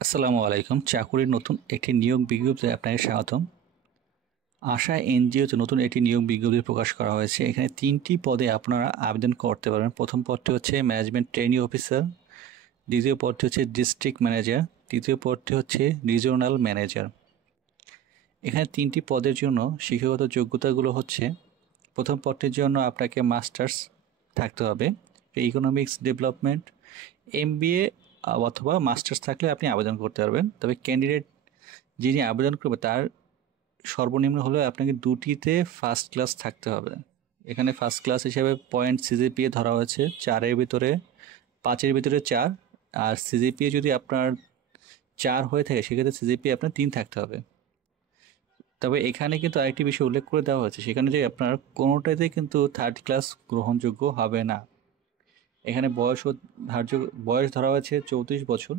আসসালামু আলাইকুম। চাকুরির নতুন একটি নিয়োগ বিজ্ঞপ্তিতে আপনাকে স্বাগতম। আশা এনজিওতে নতুন একটি নিয়োগ বিজ্ঞপ্তি প্রকাশ করা হয়েছে। এখানে ৩টি পদে আপনারা আবেদন করতে পারবেন। প্রথম পদটি হচ্ছে ম্যানেজমেন্ট ট্রেনি অফিসার, দ্বিতীয় পদটি হচ্ছে ডিস্ট্রিক্ট ম্যানেজার, তৃতীয় পদটি হচ্ছে রিজিওনাল ম্যানেজার। এখানে 3টি পদের জন্য শিক্ষাগত যোগ্যতাগুলো হচ্ছে, প্রথম পদটির জন্য আপনাকে মাস্টার্স থাকতে হবে, ইকোনমিক্স ডেভেলপমেন্ট, এমবিএ অথবা মাস্টার্স থাকলে আপনি আবেদন করতে পারবেন। তবে ক্যান্ডিডেট যিনি আবেদন করবে তার সর্বনিম্ন হলেও আপনাকে দুটিতে ফার্স্ট ক্লাস থাকতে হবে। এখানে ফার্স্ট ক্লাস হিসেবে পয়েন্ট সিজিপিএ ধরা হয়েছে 4-এর ভিতরে 5-এর ভিতরে 4, আর সিজিপিএ যদি আপনার 4 হয়ে থাকে সেক্ষেত্রে সিজিপিএ আপনার 3 থাকতে হবে। তবে এখানে কিন্তু আরেকটি বিষয় উল্লেখ করে দেওয়া হয়েছে, সেখানে যে আপনার কোনোটাতে কিন্তু থার্ড ক্লাস গ্রহণযোগ্য হবে না। এখানে বয়স ধরা হয়েছে 34 বছর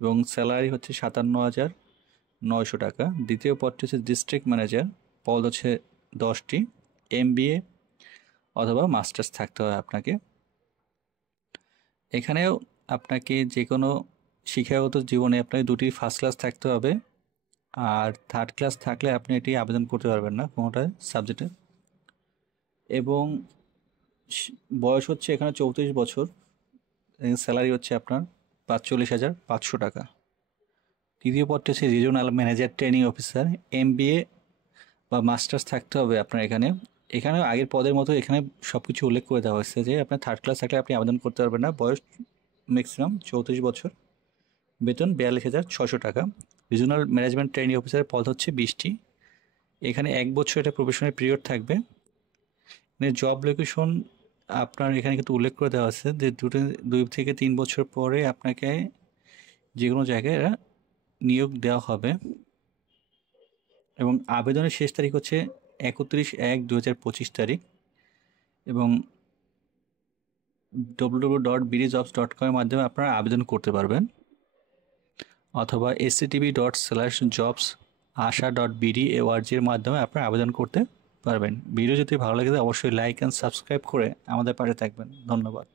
এবং স্যালারি হচ্ছে 57,900 টাকা। দ্বিতীয় পদটি হচ্ছে ডিস্ট্রিক্ট ম্যানেজার, পদ হচ্ছে 10টি, এমবিএ অথবা মাস্টার্স থাকতে হয় আপনাকে। এখানেও আপনাকে যে কোনো শিক্ষাগত জীবনে আপনাকে দুটি ফার্স্ট ক্লাস থাকতে হবে, আর থার্ড ক্লাস থাকলে আপনি এটি আবেদন করতে পারবেন না কোনোটায় সাবজেক্টে। এবং বয়স হচ্ছে এখানে 34 বছর, স্যালারি হচ্ছে আপনার 45,500 টাকা। তৃতীয় পদটি হচ্ছে regional manager training officer, MBA বা মাস্টার্স থাকতে হবে আপনার এখানে। এখানেও আগের পদের মতো এখানে সব কিছু উল্লেখ করে দেওয়া হয়েছে যে আপনার থার্ড ক্লাস থাকলে আপনি আবেদন করতে পারবেন না। বয়স ম্যাক্সিমাম 34 বছর, বেতন 42,600 টাকা। রিজিওনাল ম্যানেজমেন্ট ট্রেনিং অফিসারের পদ হচ্ছে 20টি। এখানে 1 বছর এটা প্রফেশনাল পিরিয়ড থাকবে। জব লোকেশন আপনার এখানে কিন্তু উল্লেখ করে দেওয়া আছে যে 2 থেকে 3 বছর পরে আপনাকে যে কোনো জায়গায় এরা নিয়োগ দেওয়া হবে। এবং আবেদনের শেষ তারিখ হচ্ছে 31/1/2025 তারিখ। এবং www.bdjobs.com এর মাধ্যমে আপনারা আবেদন করতে পারবেন, অথবা sctv.jobs.asha.bd.org এর মাধ্যমে আপনারা আবেদন করতে পারবেন। ভিডিও যদি ভালো লাগে অবশ্যই লাইক অ্যান্ড সাবস্ক্রাইব করে আমাদের পাশে থাকবেন। ধন্যবাদ।